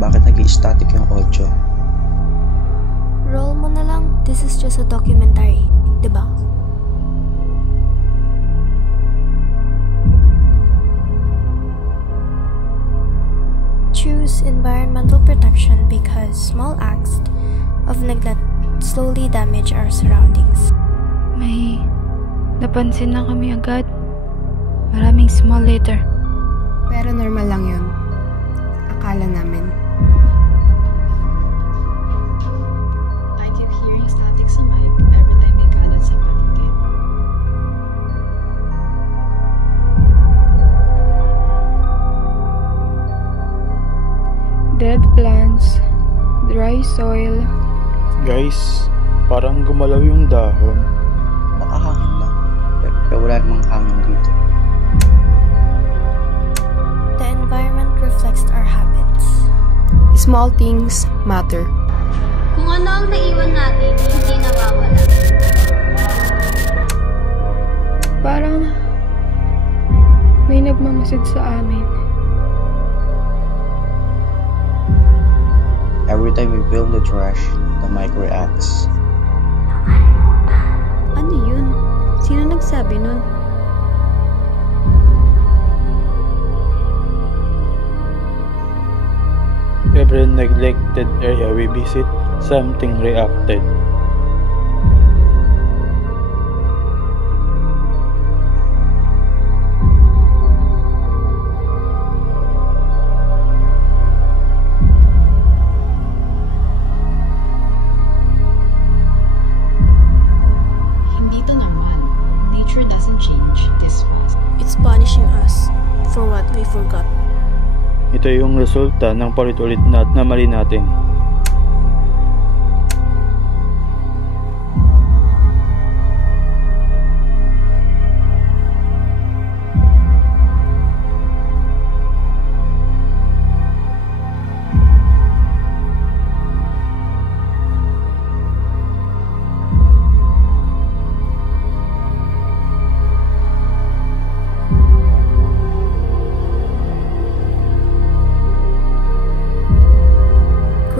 Bakit nag-i-static yung audio? Roll mo na lang. This is just a documentary, diba? Choose environmental protection because small acts of neglect slowly damage our surroundings. May napansin na kami agad. Maraming small litter. Pero normal lang yun. Akala namin. I keep hearing static sa mic every time may kalat sa paligid. Dead plants, dry soil. Guys, parang gumalaw yung dahon. Baka hangin lang. Pero wala namang hangin dito. The environment reflects our habits. Small things matter. Kung ano ang naiwan natin, hindi nawawala. Parang may nagmamasid sa amin. Every time we film the trash, the mic reacts. Ano yun? Sino nagsabi nun? Every neglected area we visit, something reacted. Hindi to normal. Nature doesn't change this fast. It's punishing us for what we forgot. Ito yung resulta ng paulit-ulit na mali natin.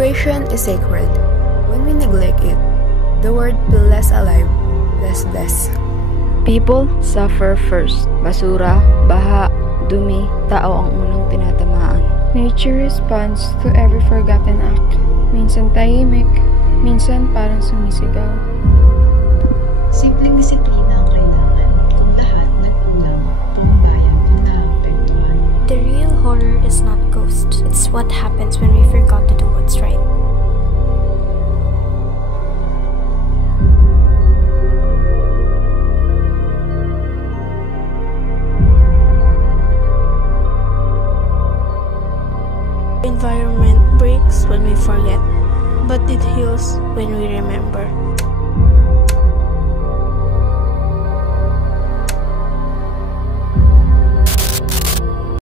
Creation is sacred. When we neglect it, the world feels less alive, less blessed. People suffer first. Basura, baha, dumi, tao ang unang tinatamaan. Nature responds to every forgotten act. Minsan tahimik, minsan parang sumisigaw. Simpleng disiplina ang kailangan. Kung lahat nagkulang, buong bayan ang naapektuhan. The real horror is not ghosts. It's what happens when we forgot to do what's right. Environment breaks when we forget, but it heals when we remember.